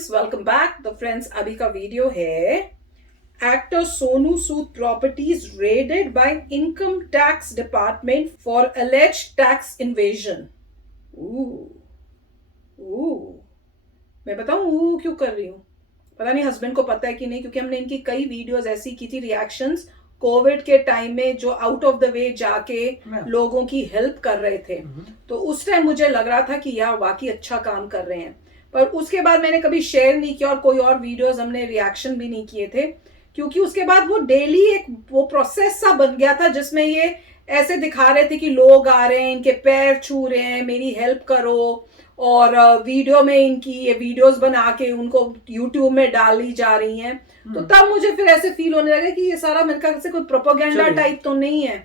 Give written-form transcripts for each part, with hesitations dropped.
Friends, welcome back. तो friends, अभी का वीडियो है actor Sonu Sood properties raided by income tax department for alleged tax invasion. मैं बताऊं क्यों कर रही हूँ? पता नहीं हस्बैंड को पता है कि नहीं, क्योंकि हमने इनकी कई वीडियोस ऐसी की थी, रिएक्शंस कोविड के टाइम में, जो आउट ऑफ द वे जाके लोगों की हेल्प कर रहे थे। तो उस टाइम मुझे लग रहा था कि यार वाकई अच्छा काम कर रहे हैं, पर उसके बाद मैंने कभी शेयर नहीं किया और कोई और वीडियोस हमने रिएक्शन भी नहीं किए थे, क्योंकि उसके बाद वो डेली एक वो प्रोसेस सा बन गया था जिसमें ये ऐसे दिखा रहे थे कि लोग आ रहे हैं, इनके पैर छू रहे हैं, मेरी हेल्प करो, और वीडियो में इनकी ये वीडियोस बना के उनको यूट्यूब में डाली जा रही हैं। तो तब मुझे फिर ऐसे फील होने लगा कि ये सारा मेरे ख्याल से कोई प्रोपेगेंडा टाइप तो नहीं है।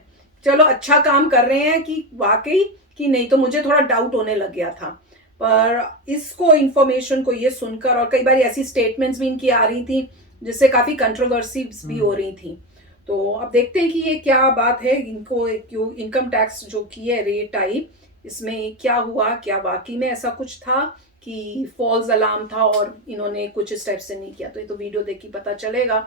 चलो अच्छा काम कर रहे हैं कि वाकई कि नहीं, तो मुझे थोड़ा डाउट होने लग गया था। पर इसको इंफॉर्मेशन को ये सुनकर, और कई बार ऐसी स्टेटमेंट्स भी इनकी आ रही थी जिससे काफी कंट्रोवर्सीज भी हो रही थी। तो अब देखते हैं कि ये क्या बात है, इनको क्यों इनकम टैक्स जो की है रेट आई, इसमें क्या हुआ, क्या वाकई में ऐसा कुछ था कि फॉल्स अलार्म था और इन्होंने कुछ इस टाइप से नहीं किया। तो ये तो वीडियो देख के पता चलेगा,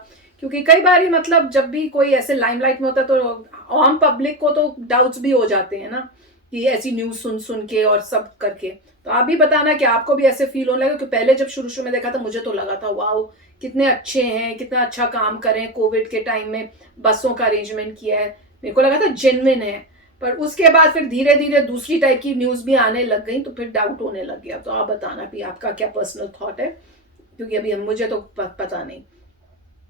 क्योंकि कई बार ही मतलब जब भी कोई ऐसे लाइमलाइट में होता है तो आम पब्लिक को तो डाउट्स भी हो जाते हैं ना, कि ऐसी न्यूज सुन सुन के और सब करके। तो आप भी बताना कि आपको भी ऐसे फील होने लगा, कि पहले जब शुरू में देखा था मुझे तो लगा था वाओ कितने अच्छे हैं, कितना अच्छा काम करें, कोविड के टाइम में बसों का अरेंजमेंट किया है, मेरे को लगा था जेन्युइन है। पर उसके बाद फिर धीरे धीरे दूसरी टाइप की न्यूज भी आने लग गई, तो फिर डाउट होने लग गया। तो आप बताना भी आपका क्या पर्सनल थॉट है, क्योंकि अभी मुझे तो पता नहीं।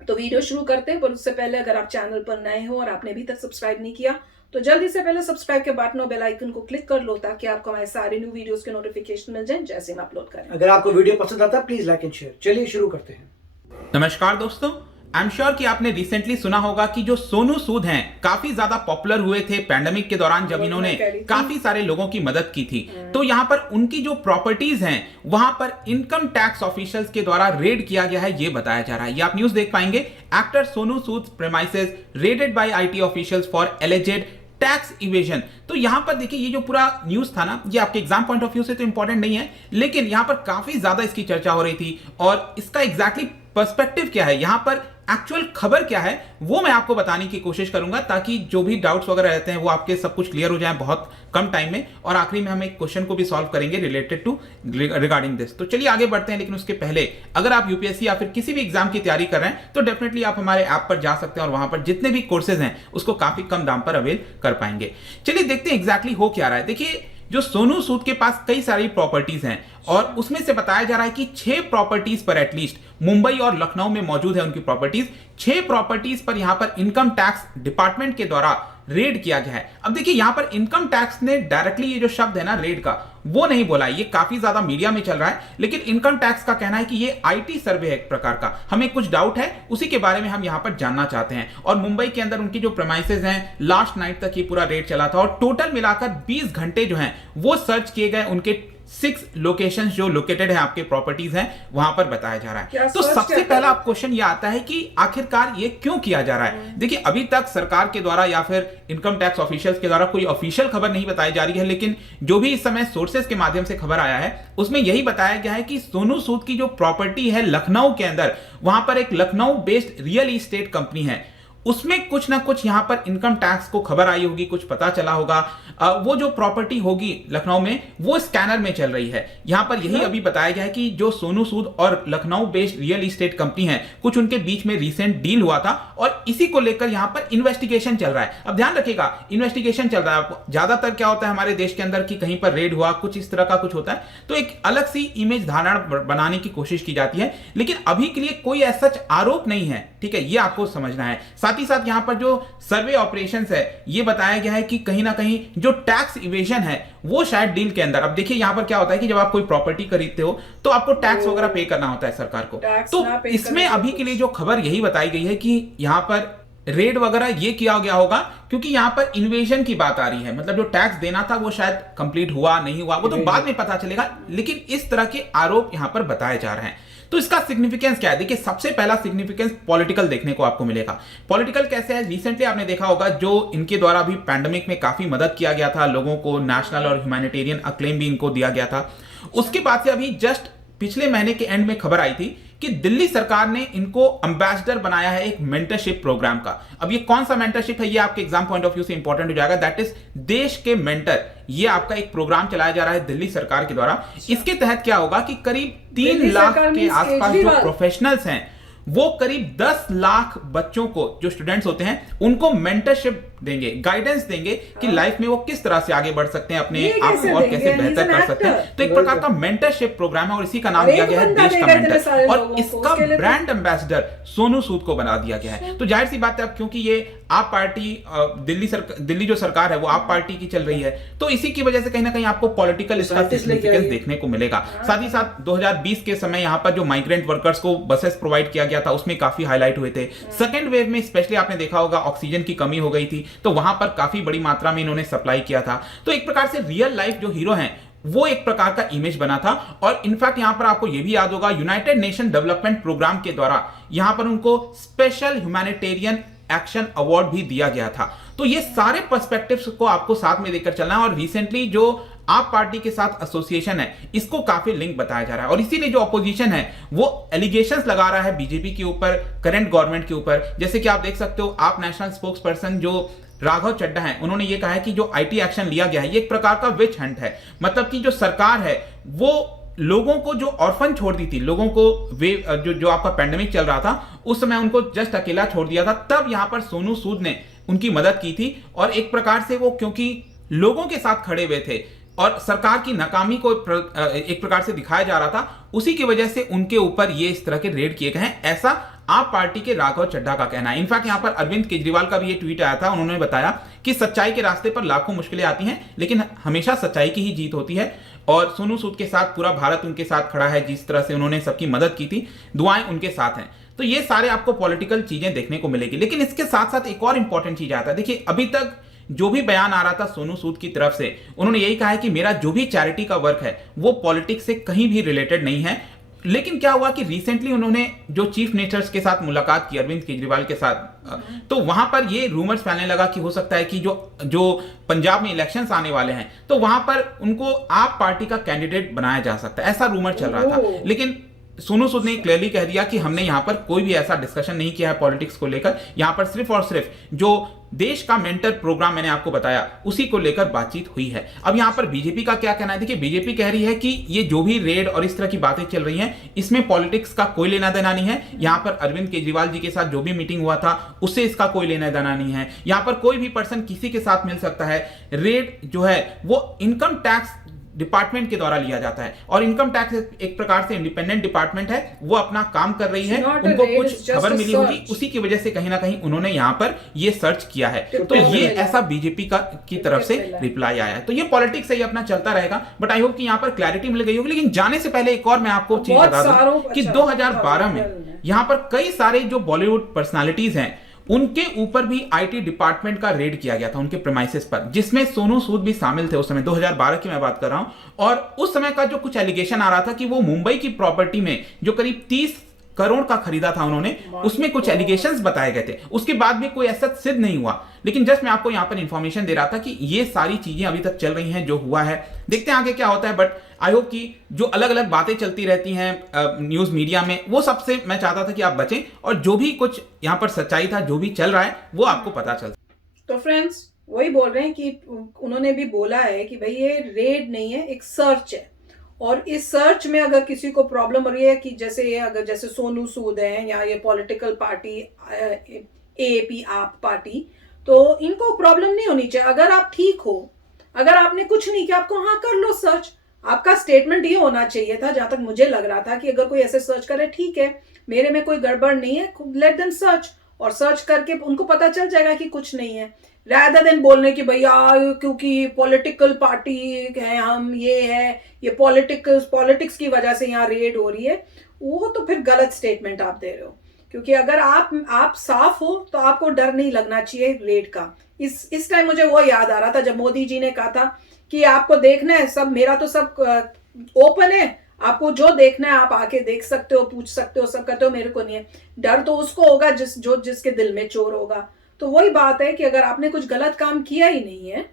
तो वीडियो शुरू करते हैं, पर उससे पहले अगर आप चैनल पर नए हो और आपने अभी तक सब्सक्राइब नहीं किया तो जल्दी से पहले सब्सक्राइब के बटन और बेल आइकन को क्लिक कर लो, ताकि आपको हमारे सारे न्यू वीडियोस के नोटिफिकेशन मिल जाएं जैसे हम अपलोड करें। अगर आपको वीडियो पसंद आता है प्लीज लाइक एंड शेयर। चलिए शुरू करते हैं। नमस्कार दोस्तों, आई एम श्योर कि आपने रिसेंटली सुना होगा कि जो सोनू सूद हैं काफी ज्यादा पॉपुलर हुए थे पैंडेमिक के दौरान, जब इन्होंने काफी सारे लोगों की मदद की थी। तो यहां पर उनकी जो प्रॉपर्टीज हैं वहां पर इनकम टैक्स ऑफिशियल्स के द्वारा रेड किया गया है, ये बताया जा रहा है। ये आप न्यूज देख पाएंगे, actor Sonu Sood premises raided by IT officials for alleged tax evasion. तो यहां पर देखिए, ये जो पूरा न्यूज था ना, ये आपके एग्जाम पॉइंट ऑफ व्यू से तो इंपॉर्टेंट नहीं है, लेकिन यहां पर काफी ज्यादा इसकी चर्चा हो रही थी। और इसका एग्जैक्टली पर्सपेक्टिव क्या है, यहां पर एक्चुअल खबर क्या है, वो मैं आपको बताने की कोशिश करूंगा, ताकि जो भी डाउट्स वगैरह रहते हैं वो आपके सब कुछ क्लियर हो जाए बहुत कम टाइम में। और आखिरी में हम एक क्वेश्चन को भी सॉल्व करेंगे रिलेटेड टू रिगार्डिंग दिस। तो चलिए आगे बढ़ते हैं, लेकिन उसके पहले अगर आप यूपीएससी या फिर किसी भी एग्जाम की तैयारी कर रहे हैं तो डेफिनेटली आप हमारे ऐप पर जा सकते हैं और वहां पर जितने भी कोर्सेज हैं उसको काफी कम दाम पर अवेल कर पाएंगे। चलिए देखते हैं एग्जैक्टली हो क्या रहा है। देखिए, जो सोनू सूद के पास कई सारी प्रॉपर्टीज हैं और उसमें से बताया जा रहा है कि 6 प्रॉपर्टीज पर एटलीस्ट मुंबई और लखनऊ में मौजूद है उनकी प्रॉपर्टीज। 6 प्रॉपर्टीज पर यहां पर इनकम टैक्स डिपार्टमेंट के द्वारा रेड किया गया है। अब देखिए, यहां पर इनकम टैक्स ने डायरेक्टली ये जो शब्द है ना रेड का, वो नहीं बोला है, ये काफी ज्यादा मीडिया में चल रहा है, लेकिन इनकम टैक्स का कहना है कि ये आईटी सर्वे है एक प्रकार का। हमें कुछ डाउट है, उसी के बारे में हम यहां पर जानना चाहते हैं। और मुंबई के अंदर उनकी जो प्रेमाइसेस हैं, लास्ट नाइट तक ये पूरा रेड चला था और टोटल मिलाकर 20 घंटे जो हैं वो सर्च किए गए। उनके 6 लोकेशंस जो लोकेटेड है आपके प्रॉपर्टीज हैं वहां पर बताया जा रहा है। तो सबसे पहला क्वेश्चन ये आता है कि आखिरकार ये क्यों किया जा रहा है। देखिए, अभी तक सरकार के द्वारा या फिर इनकम टैक्स ऑफिशियल्स के द्वारा कोई ऑफिशियल खबर नहीं बताई जा रही है, लेकिन जो भी इस समय सोर्सेज के माध्यम से खबर आया है उसमें यही बताया गया है कि सोनू सूद की जो प्रॉपर्टी है लखनऊ के अंदर, वहां पर एक Lucknow based real estate company है, उसमें कुछ ना कुछ यहां पर इनकम टैक्स को खबर आई होगी, कुछ पता चला होगा। वो जो प्रॉपर्टी होगी लखनऊ में वो स्कैनर में चल रही है। यहां पर यही अभी बताया गया है कि जो सोनू सूद और Lucknow based real estate company है, कुछ उनके बीच में रिसेंट डील हुआ था और इसी को लेकर यहां पर इन्वेस्टिगेशन चल रहा है। अब ध्यान रखिएगा, इन्वेस्टिगेशन चल रहा है। ज्यादातर क्या होता है हमारे देश के अंदर कि कहीं पर रेड हुआ, कुछ इस तरह का कुछ होता है तो एक अलग सी इमेज धारणा बनाने की कोशिश की जाती है, लेकिन अभी के लिए कोई ऐसा आरोप नहीं है। ठीक है, ये आपको समझना है। साथ ही साथ यहां पर जो सर्वे ऑपरेशंस है, ये बताया गया है कि कहीं ना कहीं जो टैक्स इवेजन है वो शायद डील के अंदर। अब देखिए, यहां पर क्या होता है कि जब आप कोई प्रॉपर्टी खरीदते हो तो आपको टैक्स वगैरह पे करना होता है सरकार को। तो इसमें अभी के लिए जो खबर यही बताई गई है कि यहां पर रेड वगैरह ये किया गया होगा क्योंकि यहां पर इन्वेजन की बात आ रही है। मतलब जो टैक्स देना था वो शायद कंप्लीट हुआ नहीं हुआ, वो तो बाद में पता चलेगा, लेकिन इस तरह के आरोप यहां पर बताए जा रहे हैं। तो इसका सिग्निफिकेंस क्या है? देखिए, सबसे पहला सिग्निफिकेंस पॉलिटिकल देखने को आपको मिलेगा। पॉलिटिकल कैसे है? रिसेंटली आपने देखा होगा जो इनके द्वारा भी पैंडेमिक में काफी मदद किया गया था लोगों को, नेशनल और ह्यूमैनिटेरियन अक्लेम भी इनको दिया गया था। उसके बाद से अभी जस्ट पिछले महीने के एंड में खबर आई थी कि दिल्ली सरकार ने इनको एम्बेसडर बनाया है एक मेंटरशिप प्रोग्राम का। अब ये कौन सा मेंटरशिप है, ये आपके एग्जाम पॉइंट ऑफ व्यू से इंपॉर्टेंट हो जाएगा। दैट इज देश के मेंटर, ये आपका एक प्रोग्राम चलाया जा रहा है दिल्ली सरकार के द्वारा। इसके तहत क्या होगा कि करीब 3 लाख के आसपास जो प्रोफेशनल्स हैं वो करीब 10 लाख बच्चों को, जो स्टूडेंट्स होते हैं, उनको मेंटरशिप देंगे, गाइडेंस देंगे कि लाइफ में वो किस तरह से आगे बढ़ सकते हैं, अपने आप को और कैसे बेहतर कर सकते हैं। तो एक प्रकार का मेंटरशिप प्रोग्राम है और इसी का नाम दिया गया है देश का मेंटर, और इसका ब्रांड एम्बेसडर सोनू सूद को बना दिया गया है। तो जाहिर सी बात है, अब क्योंकि ये आप पार्टी दिल्ली जो सरकार है वो आप पार्टी की चल रही है, तो इसी की वजह से कहीं ना कहीं आपको पॉलिटिकल इसका सिग्निफिकेंस देखने को मिलेगा। साथ ही साथ 2020 के समय यहाँ पर जो माइग्रेंट वर्कर्स को बसेस प्रोवाइड किया गया था उसमें काफी हाईलाइट हुए थे। सेकेंड वेव में स्पेशली आपने देखा होगा ऑक्सीजन की कमी हो गई थी, तो वहां पर काफी बड़ी मात्रा में इन्होंने सप्लाई किया था। तो एक प्रकार से रियल लाइफ जो हीरो हैं वो एक प्रकार का इमेज बना था। और इनफैक्ट यहां पर आपको यह भी याद होगा, यूनाइटेड नेशन डेवलपमेंट प्रोग्राम के द्वारा यहां पर उनको स्पेशल ह्यूमैनिटेरियन एक्शन अवार्ड भी दिया गया था। तो ये सारे पर्सपेक्टिव्स को आपको साथ में लेकर चलना है। और रिसेंटली जो आप पार्टी के साथ एसोसिएशन है, इसको काफी लिंक बताया जा रहा है, और इसीलिए जो ऑपोजिशन है वो एलिगेशंस लगा रहा है बीजेपी के ऊपर, करंट गवर्नमेंट के ऊपर। जैसे कि आप देख सकते हो, आप नेशनल स्पोक्स पर्सन जो राघव चड्ढा हैं, उन्होंने ये कहा है कि जो आईटी एक्शन लिया गया है ये एक प्रकार का विच हंट है। मतलब कि जो सरकार है वो लोगों को, जो ऑर्फन छोड़ दी थी, लोगों को वे जो आपका पैंडेमिक चल रहा था उस समय उनको जस्ट अकेला छोड़ दिया था, तब यहां पर सोनू सूद ने उनकी मदद की थी। और एक प्रकार से वो क्योंकि लोगों के साथ खड़े हुए थे और सरकार की नाकामी को एक प्रकार से दिखाया जा रहा था, उसी की वजह से उनके ऊपर ये इस तरह के रेड किए गए हैं, ऐसा आप पार्टी के राघव चड्ढा का कहना है। इनफैक्ट यहां पर अरविंद केजरीवाल का भी ये ट्वीट आया था, उन्होंने बताया कि सच्चाई के रास्ते पर लाखों मुश्किलें आती हैं लेकिन हमेशा सच्चाई की ही जीत होती है। और सोनू सूद के साथ पूरा भारत उनके साथ खड़ा है, जिस तरह से उन्होंने सबकी मदद की थी, दुआएं उनके साथ हैं। तो ये सारे आपको पॉलिटिकल चीजें देखने को मिलेगी। लेकिन इसके साथ साथ एक और इंपॉर्टेंट चीज आता है। देखिए, अभी तक जो भी बयान आ रहा था सोनू सूद की तरफ से, उन्होंने यही कहा है कि मेरा जो भी चैरिटी का वर्क है वो पॉलिटिक्स से कहीं भी रिलेटेड नहीं है। लेकिन क्या हुआ कि रिसेंटली उन्होंने जो चीफ मिनिस्टर्स के साथ मुलाकात की, अरविंद केजरीवाल के साथ, तो वहां पर ये रूमर्स फैलने लगा कि हो सकता है कि जो पंजाब में इलेक्शंस आने वाले हैं तो वहां पर उनको आप पार्टी का कैंडिडेट बनाया जा सकता है, ऐसा रूमर चल रहा था। लेकिन सोनू सूद ने क्लियरली कह दिया कि हमने यहां पर कोई भी ऐसा डिस्कशन नहीं किया है पॉलिटिक्स को लेकर। यहां पर सिर्फ और सिर्फ जो देश का मेंटर प्रोग्राम मैंने आपको बताया उसी को लेकर बातचीत हुई है। अब यहां पर बीजेपी का क्या कहना है? देखिए, बीजेपी कह रही है कि ये जो भी रेड और इस तरह की बातें चल रही हैं इसमें पॉलिटिक्स का कोई लेना देना नहीं है। यहां पर अरविंद केजरीवाल जी के साथ जो भी मीटिंग हुआ था उससे इसका कोई लेना देना नहीं है। यहां पर कोई भी पर्सन किसी के साथ मिल सकता है। रेड जो है वो इनकम टैक्स डिपार्टमेंट के द्वारा लिया जाता है और इनकम टैक्स एक प्रकार से इंडिपेंडेंट डिपार्टमेंट है, वो अपना काम कर रही है। उनको कुछ खबर मिली होगी, उसी की वजह से कहीं ना कहीं उन्होंने यहां पर ये सर्च किया है। तो ये ऐसा बीजेपी की तरफ से रिप्लाई आया है। तो ये पॉलिटिक्स से ही अपना चलता रहेगा, बट आई होप कि यहां पर क्लैरिटी मिल गई होगी। लेकिन जाने से पहले एक और मैं आपको चीज बता दूं कि 2012 में यहां पर कई सारे जो बॉलीवुड पर्सनालिटीज हैं उनके ऊपर भी आईटी डिपार्टमेंट का रेड किया गया था उनके प्रेमाइसेस पर, जिसमें सोनू सूद भी शामिल थे। उस समय 2012 की मैं बात कर रहा हूं। और उस समय का जो कुछ एलिगेशन आ रहा था कि वो मुंबई की प्रॉपर्टी में जो करीब 30 करोड़ का खरीदा था उन्होंने, उसमें कुछ एलिगेशंस बताए गए थे। उसके बाद भी कोई ऐसा सिद्ध नहीं हुआ। लेकिन जस्ट मैं आपको यहां पर इंफॉर्मेशन दे रहा था कि ये सारी चीजें अभी तक चल रही हैं, जो हुआ है। देखते हैं आगे क्या होता है। बट आई होप कि जो अलग अलग बातें चलती रहती हैं न्यूज मीडिया में, वो सबसे मैं चाहता था कि आप बचें और जो भी कुछ यहां पर सच्चाई था, जो भी चल रहा है, वो आपको पता चल। तो फ्रेंड्स, वही बोल रहे हैं कि उन्होंने भी बोला है कि भाई ये रेड नहीं है, एक सर्च है। और इस सर्च में अगर किसी को प्रॉब्लम हो रही है कि जैसे सोनू सूद है या ये पॉलिटिकल पार्टी एएपी आप पार्टी, तो इनको प्रॉब्लम नहीं होनी चाहिए। अगर आप ठीक हो, अगर आपने कुछ नहीं किया, आपको हाँ कर लो सर्च। आपका स्टेटमेंट ये होना चाहिए था, जहां तक मुझे लग रहा था, कि अगर कोई ऐसे सर्च करे, ठीक है मेरे में कोई गड़बड़ नहीं है, लेट देम सर्च। और सर्च करके उनको पता चल जाएगा कि कुछ नहीं है, rather than बोलने की भैया क्योंकि पॉलिटिकल पार्टी है, हम ये है, ये पॉलिटिक्स की वजह से यहाँ रेड हो रही है। वो तो फिर गलत स्टेटमेंट आप दे रहे हो। क्योंकि अगर आप साफ हो तो आपको डर नहीं लगना चाहिए रेड का। इस टाइम मुझे वो याद आ रहा था जब मोदी जी ने कहा था कि आपको देखना है सब, मेरा तो सब ओपन है, आपको जो देखना है आप आके देख सकते हो, पूछ सकते हो, सब करते हो, मेरे को नहीं है। डर तो उसको होगा जिसके दिल में चोर होगा। तो वही बात है कि अगर आपने कुछ गलत काम किया ही नहीं है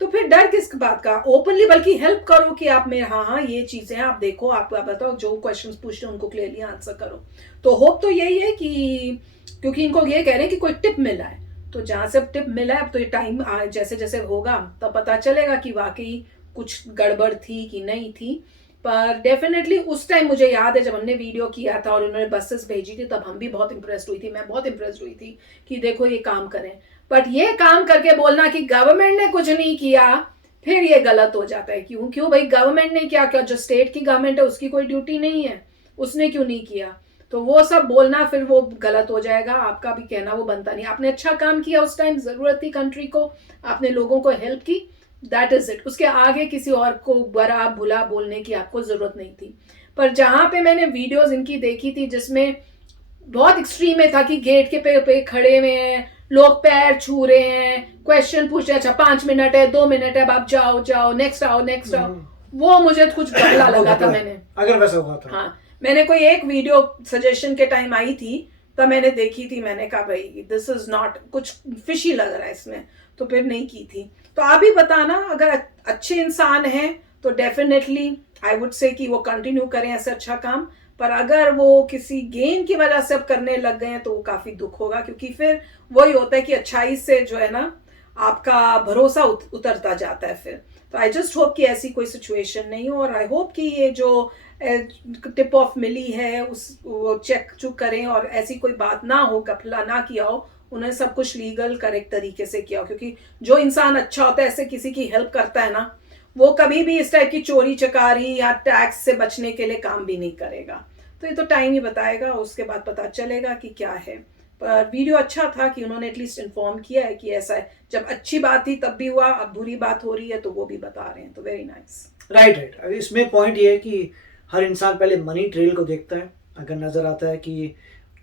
तो फिर डर किस बात का? ओपनली बल्कि हेल्प करो कि आप में हाँ ये चीजें हैं, आप देखो, आप बताओ, जो क्वेश्चंस पूछ रहे हैं उनको क्लियरली आंसर करो। तो होप तो यही है कि क्योंकि इनको ये कह रहे हैं कि कोई टिप मिला है, तो जहां से टिप मिला है अब तो ये टाइम जैसे जैसे होगा तब पता चलेगा कि वाकई कुछ गड़बड़ थी कि नहीं थी। पर डेफिनेटली उस टाइम मुझे याद है जब हमने वीडियो किया था और उन्होंने बसेस भेजी थी, तब हम भी बहुत इंप्रेस्ड हुई थी, मैं बहुत इंप्रेस्ड हुई थी कि देखो ये काम करें। बट ये काम करके बोलना कि गवर्नमेंट ने कुछ नहीं किया, फिर ये गलत हो जाता है। क्यों भाई, गवर्नमेंट ने क्या जो स्टेट की गवर्नमेंट है उसकी कोई ड्यूटी नहीं है, उसने क्यों नहीं किया? तो वो सब बोलना फिर वो गलत हो जाएगा, आपका भी कहना वो बनता नहीं। आपने अच्छा काम किया, उस टाइम जरूरत थी कंट्री को, आपने लोगों को हेल्प की, दैट इज इट। उसके आगे किसी और को बड़ा बुला बोलने की आपको जरूरत नहीं थी। पर जहां पे मैंने वीडियोस इनकी देखी थी जिसमें बहुत एक्सट्रीम में था कि गेट के पे खड़े हुए हैं, लोग पैर छू रहे हैं, क्वेश्चन पूछ रहे हैं, अच्छा 5 मिनट है, 2 मिनट है, अब आप जाओ, नेक्स्ट आओ, वो मुझे कुछ गलत लगा था। मैंने अगर वैसा हुआ था, हाँ, मैंने कोई एक वीडियो सजेशन के टाइम आई थी तब मैंने देखी थी, मैंने कहा भाई दिस इज नॉट, कुछ फिशी लग रहा है इसमें, तो फिर नहीं की थी। तो आप ही बताना, अगर अच्छे इंसान हैं तो डेफिनेटली आई वुड से कि वो कंटिन्यू करें ऐसे अच्छा काम। पर अगर वो किसी गेम की वजह से अब करने लग गए हैं तो वो काफी दुख होगा, क्योंकि फिर वही होता है कि अच्छाई से जो है ना आपका भरोसा उतरता जाता है फिर। तो आई जस्ट होप कि ऐसी कोई सिचुएशन नहीं हो, और आई होप कि ये जो टिप ऑफ मिली है उस वो चेक चुक करें और ऐसी कोई बात ना हो, गफला ना किया हो, उन्हें सब कुछ लीगल करेक्ट तरीके से किया हो। क्योंकि जो इंसान अच्छा होता है, ऐसे किसी की हेल्प करता है ना, वो कभी भी इस टाइप की चोरी चकारी या टैक्स से बचने के लिए काम भी नहीं करेगा। तो ये तो टाइम ही बताएगा, उसके बाद पता चलेगा कि क्या है। पर वीडियो अच्छा था कि उन्होंने एटलीस्ट इन्फॉर्म किया है कि ऐसा है, जब अच्छी बात थी तब भी हुआ, अब बुरी बात हो रही है तो वो भी बता रहे हैं, तो वेरी नाइस। राइट। अब इसमें पॉइंट ये है कि हर इंसान पहले मनी ट्रेल को देखता है। अगर नज़र आता है कि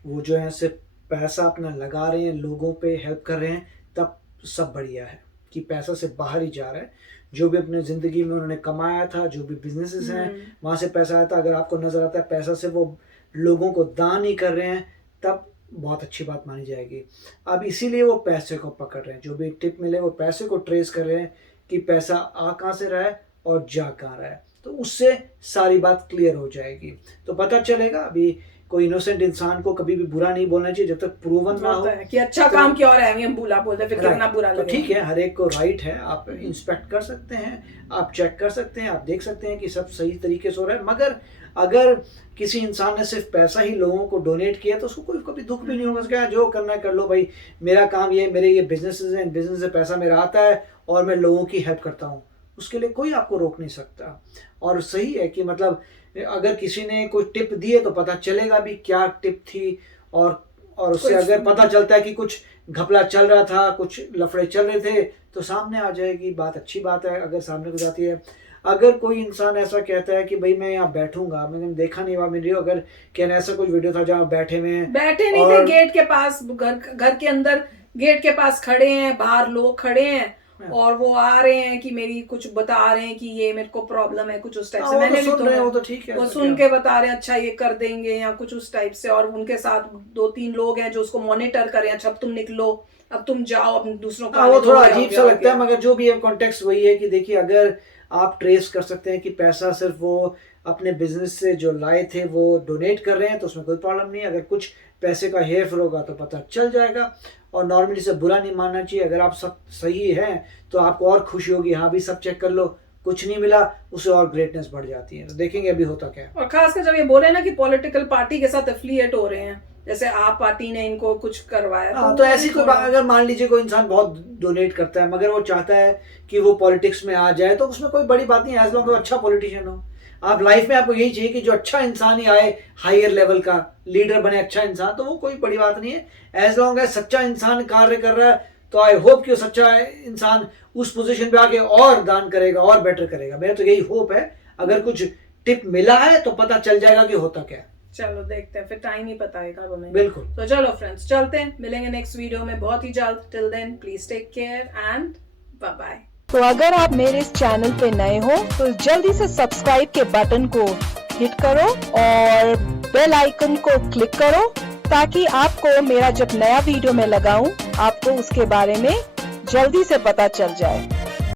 वो जो है सिर्फ पैसा अपना लगा रहे हैं, लोगों पे हेल्प कर रहे हैं, तब सब बढ़िया है कि पैसा से बाहर ही जा रहा है। जो भी अपने ज़िंदगी में उन्होंने कमाया था, जो भी बिजनेसेस हैं वहाँ से पैसा आया था, अगर आपको नज़र आता है पैसा से वो लोगों को दान ही कर रहे हैं, तब बहुत अच्छी बात मानी जाएगी। अब इसीलिए वो पैसे को पकड़ रहे हैं, जो भी टिप मिले वो पैसे को ट्रेस कर रहे हैं कि पैसा आ कहाँ से रहा है और जा कहाँ रहा है, तो उससे सारी बात क्लियर हो जाएगी। तो पता चलेगा। अभी कोई इनोसेंट इंसान को कभी भी बुरा नहीं बोलना चाहिए जब तक प्रूवन ना हो कि अच्छा काम किया और हम बुरा बोलते फिर कितना बुरा लगेगा। तो ठीक है, हर एक को राइट है, आप इंस्पेक्ट कर सकते हैं, आप चेक कर सकते हैं, आप देख सकते हैं कि सब सही तरीके से हो रहा है। मगर अगर किसी इंसान ने सिर्फ पैसा ही लोगों को डोनेट किया तो उसको कोई कभी दुख भी नहीं होगा। उसका जो करना है कर लो भाई, मेरा काम ये, मेरे ये बिजनेसेस हैं, बिजनेस से पैसा मेरा आता है और मैं लोगों की हेल्प करता हूँ, उसके लिए कोई आपको रोक नहीं सकता। और सही है कि मतलब अगर किसी ने कोई टिप दी है तो पता चलेगा भी क्या टिप थी, और उससे अगर पता चलता है कि कुछ घपला चल रहा था, कुछ लफड़े चल रहे थे, तो सामने आ जाएगी बात, अच्छी बात है अगर सामने हो जाती है। अगर कोई इंसान ऐसा कहता है कि भाई मैं यहाँ बैठूंगा, मैंने देखा नहीं हुआ मेरी, अगर कहना ऐसा कुछ वीडियो था जहाँ बैठे नहीं थे, गेट के पास, घर के अंदर गेट के पास खड़े हैं, बाहर लोग खड़े हैं और वो आ रहे हैं कि मेरी कुछ बता रहे हैं कि ये मेरे को प्रॉब्लम है, कुछ उस टाइप से। मैंने भी तो ठीक है, वो सुन के बता रहे हैं अच्छा ये कर देंगे या कुछ उस टाइप से, और उनके साथ 2-3 लोग हैं जो उसको मॉनिटर करें, अच्छा अब तुम निकलो, अब तुम जाओ, अब दूसरों का। वो थोड़ा अजीब सा लगता है, मगर जो भी है कॉन्टेक्स्ट वही है कि देखिए अगर आप ट्रेस कर सकते हैं कि पैसा सिर्फ वो अपने बिजनेस से जो लाए थे वो डोनेट कर रहे हैं, तो उसमें कोई प्रॉब्लम नहीं है। अगर कुछ पैसे का हेर फेर होगा तो पता चल जाएगा, और नॉर्मली से बुरा नहीं मानना चाहिए। अगर आप सब सही हैं तो आपको और खुशी होगी, हाँ भी सब चेक कर लो, कुछ नहीं मिला, उससे और ग्रेटनेस बढ़ जाती है। तो देखेंगे अभी होता क्या है। और खासकर जब ये बोले ना कि पॉलिटिकल पार्टी के साथ एफिलिएट हो रहे हैं, जैसे आप पार्टी ने इनको कुछ करवाया, तो ऐसी कोई बात, अगर मान लीजिए कोई इंसान बहुत डोनेट करता है मगर वो चाहता है कि वो पॉलिटिक्स में आ जाए, तो उसमें कोई बड़ी बात नहीं है, एज लॉन्ग वो अच्छा पॉलिटिशियन हो। आप लाइफ में आपको यही चाहिए कि जो अच्छा इंसान ही आए, हायर लेवल का लीडर बने, अच्छा इंसान, तो वो कोई बड़ी बात नहीं है। एज लॉन्ग एज सच्चा इंसान कार्य कर रहा है तो आई होप कि वो सच्चा इंसान उस पोजीशन पे आके और दान करेगा और बेटर करेगा। मेरा तो यही होप है। अगर कुछ टिप मिला है तो पता चल जाएगा कि होता क्या है। चलो देखते हैं, फिर टाइम ही बताएगा हमें। बिल्कुल। तो चलो फ्रेंड्स, चलते हैं, मिलेंगे नेक्स्ट वीडियो में बहुत ही जल्द। Till then please take care and bye bye. तो अगर आप मेरे इस चैनल पे नए हो तो जल्दी से सब्सक्राइब के बटन को हिट करो और बेल आइकन को क्लिक करो, ताकि आपको मेरा जब नया वीडियो मैं लगाऊं आपको उसके बारे में जल्दी से पता चल जाए।